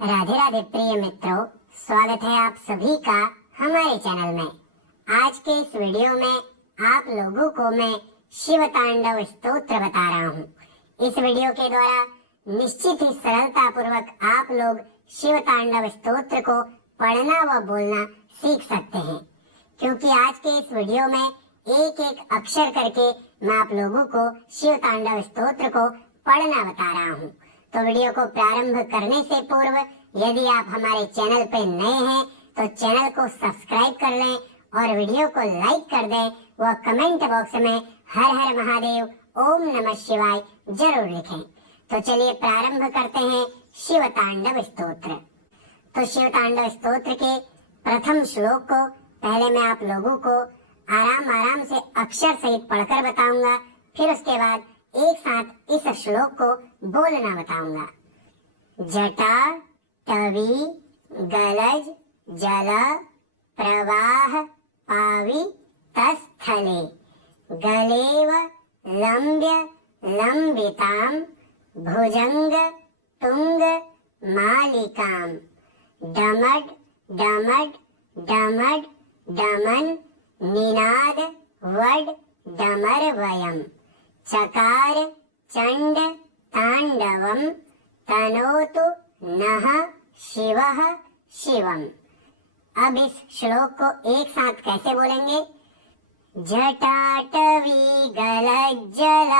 राधे राधे प्रिय मित्रों, स्वागत है आप सभी का हमारे चैनल में। आज के इस वीडियो में आप लोगों को मैं शिव तांडव स्तोत्र बता रहा हूँ। इस वीडियो के द्वारा निश्चित ही सरलता पूर्वक आप लोग शिव तांडव स्तोत्र को पढ़ना व बोलना सीख सकते हैं, क्योंकि आज के इस वीडियो में एक एक अक्षर करके मैं आप लोगों को शिव तांडव स्तोत्र को पढ़ना बता रहा हूँ। तो वीडियो को प्रारंभ करने से पूर्व यदि आप हमारे चैनल पे नए हैं तो चैनल को सब्सक्राइब कर लें और वीडियो को लाइक कर दें व कमेंट बॉक्स में हर हर महादेव, ओम नमः शिवाय जरूर लिखें। तो चलिए प्रारंभ करते हैं शिव तांडव स्तोत्र। तो शिव तांडव स्तोत्र के प्रथम श्लोक को पहले मैं आप लोगों को आराम से अक्षर सहित पढ़कर बताऊंगा, फिर उसके बाद एक साथ इस श्लोक को बोलना बताऊंगा। जटा टवी गलज जल प्रवाह पावि तस्थले गलेव लंब्य लंबिताम भुजंग तुंग मालिकाम डमड डमड डमड डमन निनाद वड डमर वयम चकार चंड तांडवम तनोतु नः शिवः शिवम। अब इस श्लोक को एक साथ कैसे बोलेंगे? जटाटवी गलज्जल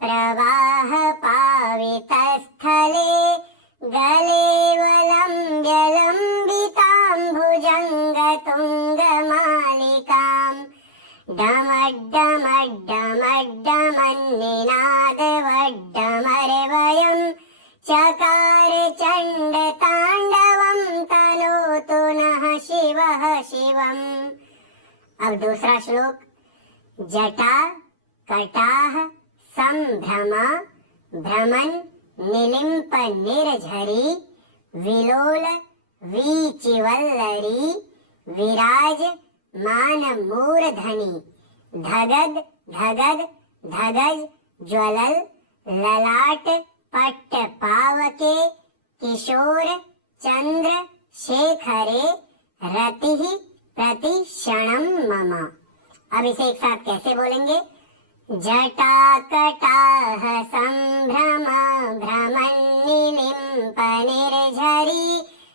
प्रवाह पावितस्थले गलेवलंब्य लंबितां भुजंग तुंग मालिकां डमड्डमड्डमड्डमन्निनाद वड्डमरवयं चकार चंड तांडवं तनोतु नः शिवः शिवम्। अब दूसरा श्लोक। जटा कटाह संभ्रमा भ्रमन निलिंप निर्झरी विलोल वीचिवल्लरी विराज मान मूर्धनि धगद धगद धगज ज्वलल ललाट पट्ट पावके किशोर चंद्र शेखरे रतिः प्रतिक्षणं मम। अब इसे एक साथ कैसे बोलेंगे? जटा कटाह संभ्रम भ्रमन निलिंप निर्झरी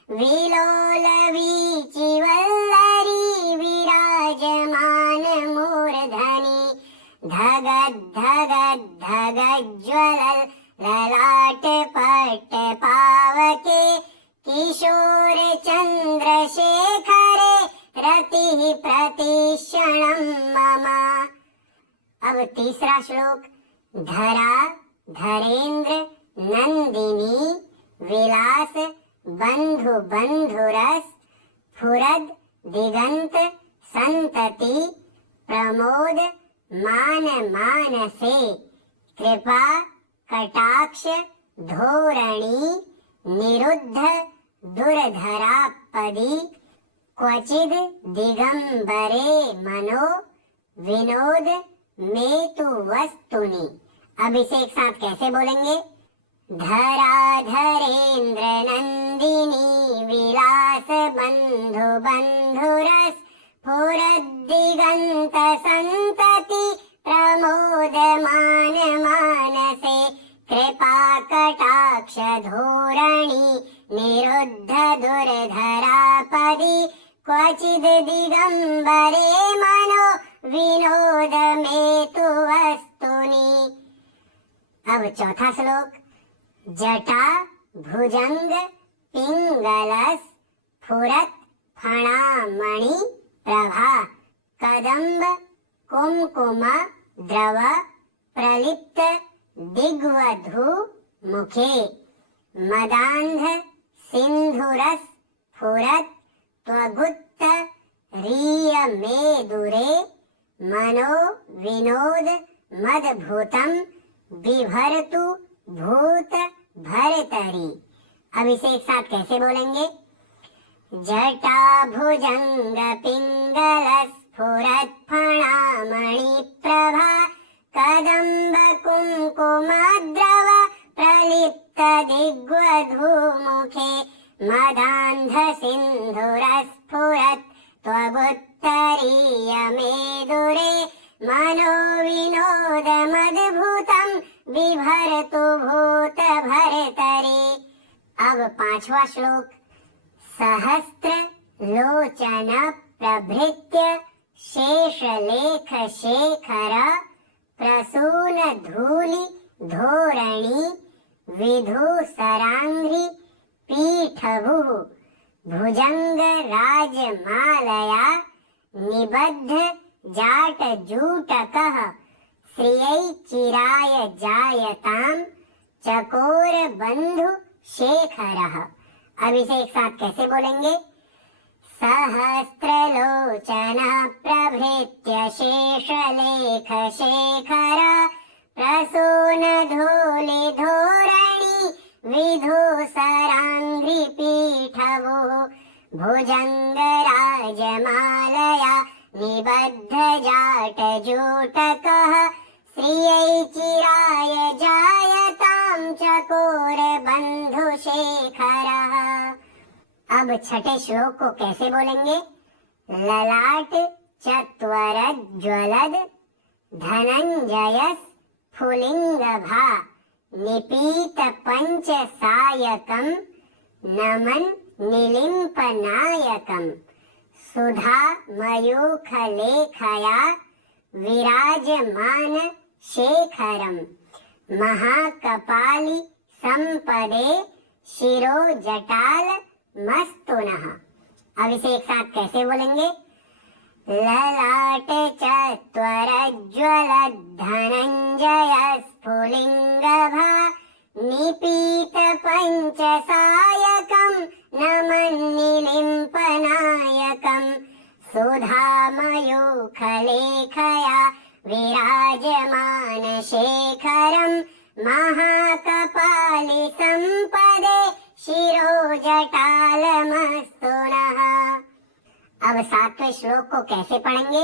विलोल वीचिवल्लरी विराजमान मूर्धनि धगद धगद धगज्ज्वलल ललाट पट्ट पावके किशोर चंद्र शेखरे रतिः प्रतिक्षणं मम। अब तीसरा श्लोक। धरा धरेंद्र नंदिनी विलास बंधु बंधुरस फुरद दिगंत संतति प्रमोद मान मानसे कृपा कटाक्ष धोरणी निरुद्ध दुर्धरापदि क्वचिद दिगंबरे मनो विनोद मेतु वस्तुनि। अब इसे एक साथ कैसे बोलेंगे? धरा धरेंद्र नंदिनी विलास बंधु बंधुरस फुरद्दिगंत संतति प्रमोद मान मानसे कृपा कटाक्ष धोरणी निरुद्ध दुर्धरापदि क्वचिद दिगंबरे मनो विनोद मेतु वस्तुनि। अब चौथा श्लोक। जटा भुजंग पिंगलस फुरत फणामणि प्रभा कदंब कुमकुम द्रव प्रलिप्त दिग्वधू मुखे मदांध सिंधुरस फुरत त्वगुत्त रीय मेदुरे मनो विनोद मदभूतम बिभरतु भूत भरतरी। अब इसे एक साथ कैसे बोलेंगे? जटा भुजंग पिंगल स्फुरत फणामणि त्वदान्ध सिन्धुरस्फुरत् त्वगुत्तरीयमेदुरे मनोविनोदमद्भुतं बिभर्तु भूतभर्तरि। अब पांचवा श्लोक। सहस्त्र लोचन प्रभृत्य शेषलेख शेखर प्रसून धूलि धोरणी विधुसराङ्घ्रि पीठभुः भुजंग राजमालया निबद्ध जाटजूटकः श्रियै चिराय जायतां चकोर बंधु शेखरः। अब इसे एक साथ कैसे बोलेंगे? सहस्त्रलोचन प्रभृत्य शेषलेख शेखर प्रसून धूलि धोरणी विधुसराङ्घ्रि पीठभुः भुजंग राजमालया निबद्ध जाटजूटकः श्रियै चिराय जायतां चकोर बंधु शेखरः। अब छठे श्लोक को कैसे बोलेंगे? ललाट चत्वरज्ज्वलद् धनञ्जयस् स्फुलिङ्गभा निपीत पंचसायकं नमन् निलिम्पनायकं सुधा मयूखलेखया विराजमान शेखरं महाकपाली संपदे शिरोजटाल मस्तुनः। अब इसे एक साथ कैसे बोलेंगे? ललाट चत्वरज्ज्वलद् धनञ्जय स्फुलिङ्गभा निपीत पंचसायकं नमन्निलिम्पनायकं सुधामयूखलेखया विराजमान शेखरं महाकपाली संपदे शिरोजटालमस्तुनः। अब सातवें श्लोक को कैसे पढ़ेंगे?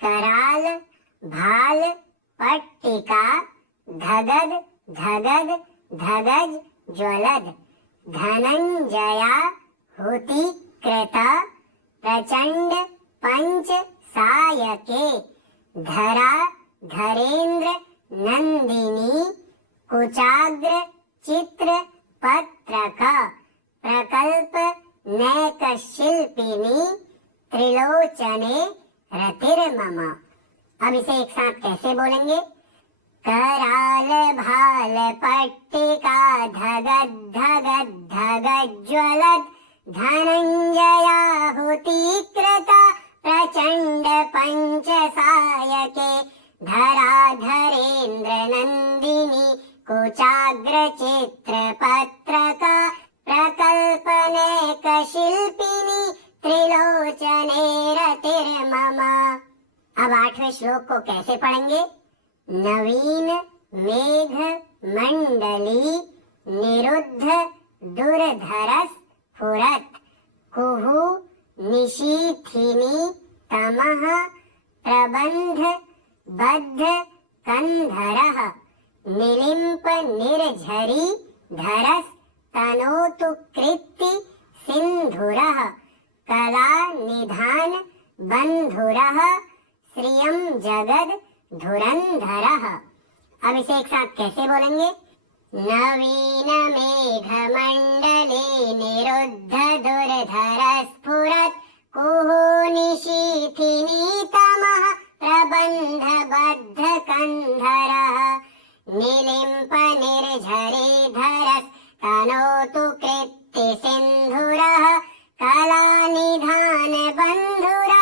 कराल भाल पट्टिका धगद धगद धगज ज्वलद धनंजया हुति कृत प्रचंड पंच सायके धरा धरेन्द्र नंदिनी कुचाग्र चित्र पत्रक प्रकल्प नैक शिल्पिनी त्रिलोचने रतिर्मम। अब इसे एक साथ कैसे बोलेंगे? कराल भाल पट्टिका धगद धगद धगज ज्वलद धनंजयाहुतिकृत प्रचंड पंच सायके धरा धरेन्द्र नंदिनी कुचाग्र चित्र पत्रक प्रकल्पनेक शिल्पिनी त्रिलोचने रतिर्मम। अब आठवें श्लोक को कैसे पढ़ेंगे? नवीन मेघ मंडली निरुद्ध दुर्धरस फुरत कुहु निशीथिनी तमः प्रबंध बद्ध कंधरः निलिम्प निर्झरी धरस तनोतु कृत्ति सिंधुरः कला निधान बंधुरः श्रियं जगद धुरंधरः। अब इसे एक साथ कैसे बोलेंगे? नवीन मेघ मंडले निरुद्ध दुर्धर स्फुरत् कुहु निशीथिनी तमः प्रबंध बद्ध कंधरः निलिम्प निर्झरी धरस् तनोतु कृत्ति सिंधुरः कला निधान बंधुरः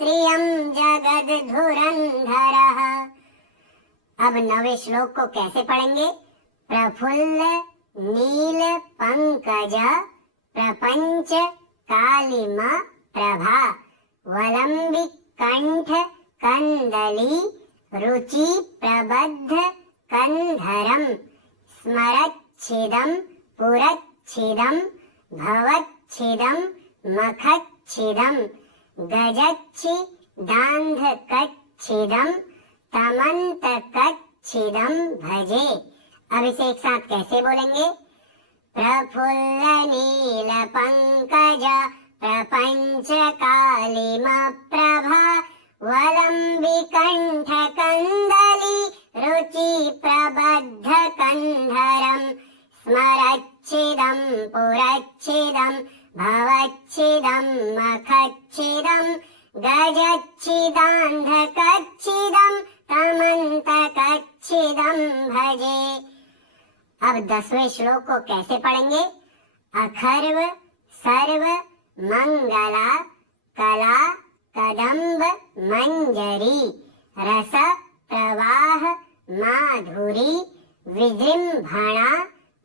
श्रियं जगद धुरंधरः। अब नवे श्लोक को कैसे पढ़ेंगे? प्रफुल्ल नील पंकज प्रपंच कालिमा प्रभा वलंबिक कंठ कंदली रुचि प्रबद्ध कंधरम स्मरच्छिदं पुरच्छिदं भवच्छिदं मखच्छिदं गजच्छि दान्धकच्छिदं तमन्तकच्छिदं भजे। अब इसे एक साथ कैसे बोलेंगे? प्रफुल्लनीलपङ्कज प्रपञ्चकालिमप्रभा वलम्बिकण्ठकन्दली रुचिप्रबद्धकन्धरम् स्मरच्छिदं पुरच्छिदं भवच्छिदं मखच्छिदं गजच्छिदान्धकच्छिदं तमन्तकच्छिदं भजे। अब 10वें श्लोक को कैसे पढ़ेंगे? अखर्व सर्व मंगला कला कदम्ब मंजरी रस प्रवाह माधुरी विजृंभणा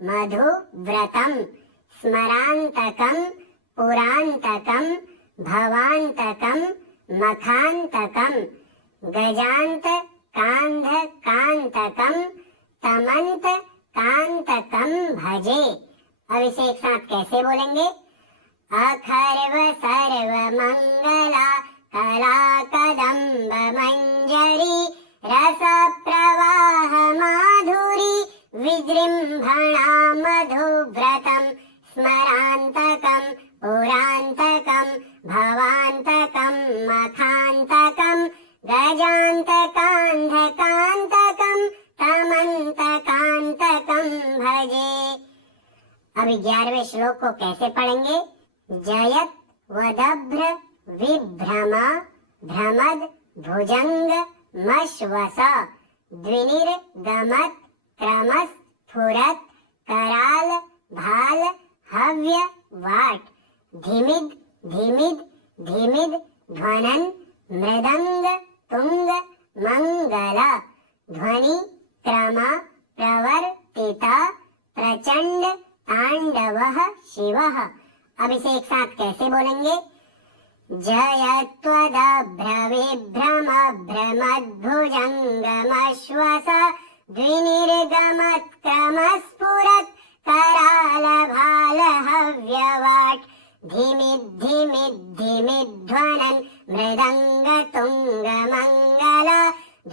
मधुव्रतम स्मरांतकम पुरांतकम भवांतकम मखांतकम गजांत कांध कांतकम तमंत कांतकम भजे। अब इसे एक साथ कैसे बोलेंगे? अखर्व सर्व मंगला कला कदम्ब मंजरी रस प्रवाह माधुरी विजृंभणा मधुव्रतम स्मरांतकम पुरांतकम भवांतकम मखांतकम गजांतकांधकांतकम तमंतकांतकम भजे। अब 11वें श्लोक को कैसे पढ़ेंगे? जयत वदभ्र विभ्रम भ्रमद भुजंग मश्वस द्विनिर्गमत क्रमस फुरत कराल भाल हव्य वाट धिमिद धिमिद धिमिद ध्वनन मृदंग तुंग मंगल ध्वनि क्रम प्रवर्तिता प्रचंड तांडवः शिवः। अब इसे एक साथ कैसे बोलेंगे? जयत्वदभ्रविभ्रम भ्रमद्भुजङ्गमश्वस द्विनिर्गमत्क्रमस्फुरत् करालभालहव्यवाट् धिमिद्धिमिद्धिमिध्वनन् मृदङ्गतुङ्गमङ्गल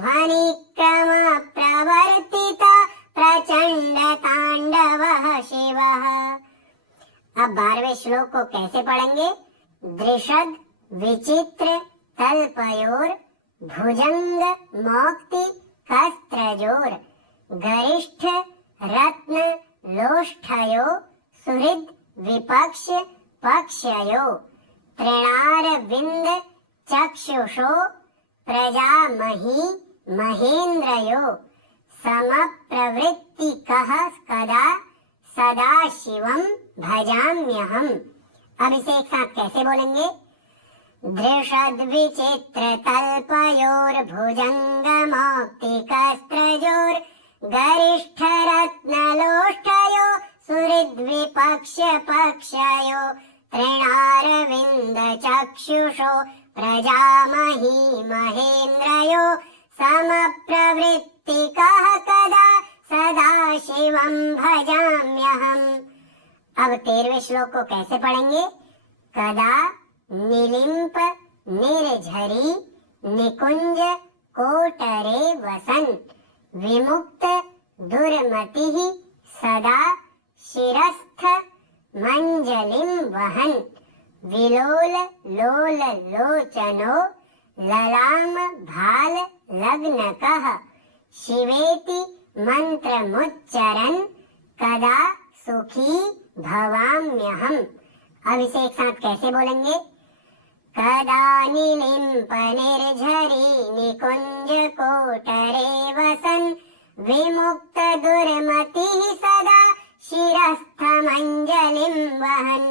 ध्वनिक्रम प्रवर्तिता प्रचंड तांडवः शिवः। अब 12वें श्लोक को कैसे पढ़ेंगे? दृशद विचित्र तल्पयोर भुजंग मौक्ति कस्त्रजोर गरिष्ठ रत्न लोष्ठयो सुहृद विपक्ष पक्षयो तृणार विंद चक्षुषो प्रजामही महेन्द्रयो समप्रवृत्तिकः कदा सदा शिवं भजाम्यहम्। अब इसे एक साथ कैसे बोलेंगे? दृशद विचित्र तल्पयोर भुजंग मौक्तिकस्त्रजोर गरिष्ठ रत्न लोष्ठयो सुहृद विपक्ष पक्षयो तृणार विंद चक्षुषो प्रजामही महेन्द्रयो समप्रवृत्तिकः कदा सदा शिवं भजाम्यहम्। अब 13वें श्लोक को कैसे पढ़ेंगे? कदा निलिम्प निर्झरी निकुंज कोटरे वसन विमुक्त दुर्मतिः सदा शिरस्थ मंजलिं वहन विलोल लोल लोचनो ललाम भाल लग्नकः शिवेति मंत्रमुच्चरन् कदा सुखी भवाम्यहम्। अब इसे एक साथ कैसे बोलेंगे? कदा निलिम्प निर्झरी निकुंज कोटरे वसन विमुक्त दुर्मतिः सदा शिरस्थ मंजलिं वहन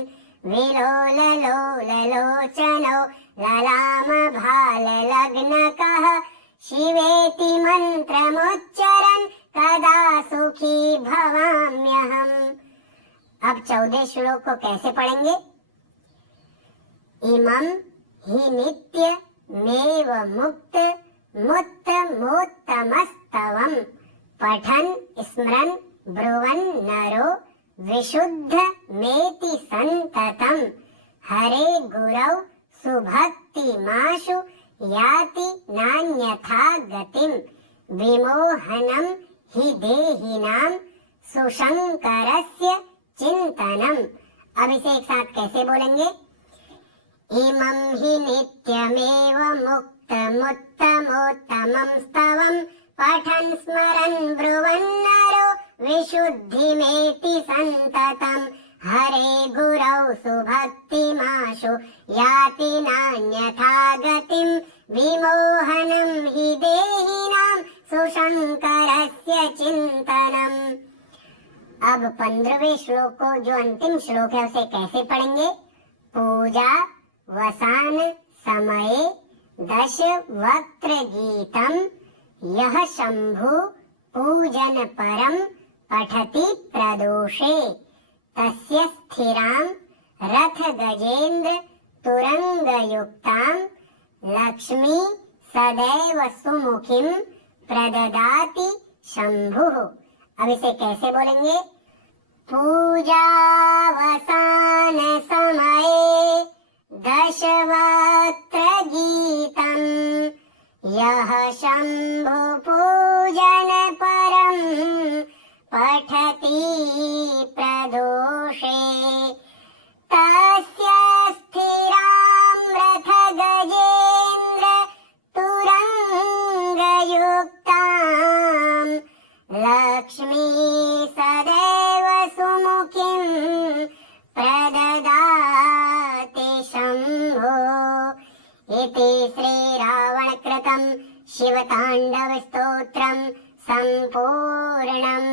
विलोल लोल लोचनो ललाम भाल लग्नकः शिवेति मंत्रमुच्चरन् कदा सुखी भवाम्यहम्। अब 14 श्लोक को कैसे पढ़ेंगे? इमं हि नित्य मेव मुक्त मुत्त मोत्तमस्तवम् पठन् स्मरन् ब्रुवन् नरो विशुद्ध मेति संततम् हरे गुरौ सुभक्तिमाशु याति नान्यथा गतिम् विमोहनं हि देहिनां सुशंकरस्य चिंतनम। अब इसे एक साथ कैसे बोलेंगे? इमं हि नित्यमेव मुक्तमुत्तमोत्तमं स्तवं पठन् स्मरन् ब्रुवन्नरो विशुद्धिमेति सन्ततं हरे गुरौ सुभक्तिमाशु याति नान्यथा गतिं विमोहनं हि देहिनां सुशंकरस्य चिंतनम। अब 15वें श्लोक को, जो अंतिम श्लोक है, उसे कैसे पढ़ेंगे? पूजा वसान समये दश वक्त्र गीतम यह शंभु पूजन परम पठति प्रदोषे तस्य स्थिरां रथ गजेंद्र तुरंग युक्तां लक्ष्मी सदैव सुमुखीं प्रददाति शंभुः। अब इसे कैसे बोलेंगे? पूजावसान समये दशवक्त्र गीतम् यः शंभु पूजन परम पठति प्रदोषे तस्य स्थिरां रथ गजेंद्र तुरंग युक्तां लक्ष्मी सदैव सुमुखीं प्रददाति शंभो। इति श्रीरावणकृतं शिवतांडव स्तोत्रम संपूर्णम।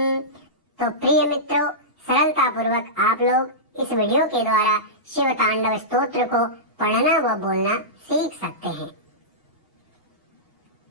तो प्रिय मित्रों, सरलता पूर्वक आप लोग इस वीडियो के द्वारा शिवतांडव स्तोत्र को पढ़ना व बोलना सीख सकते हैं।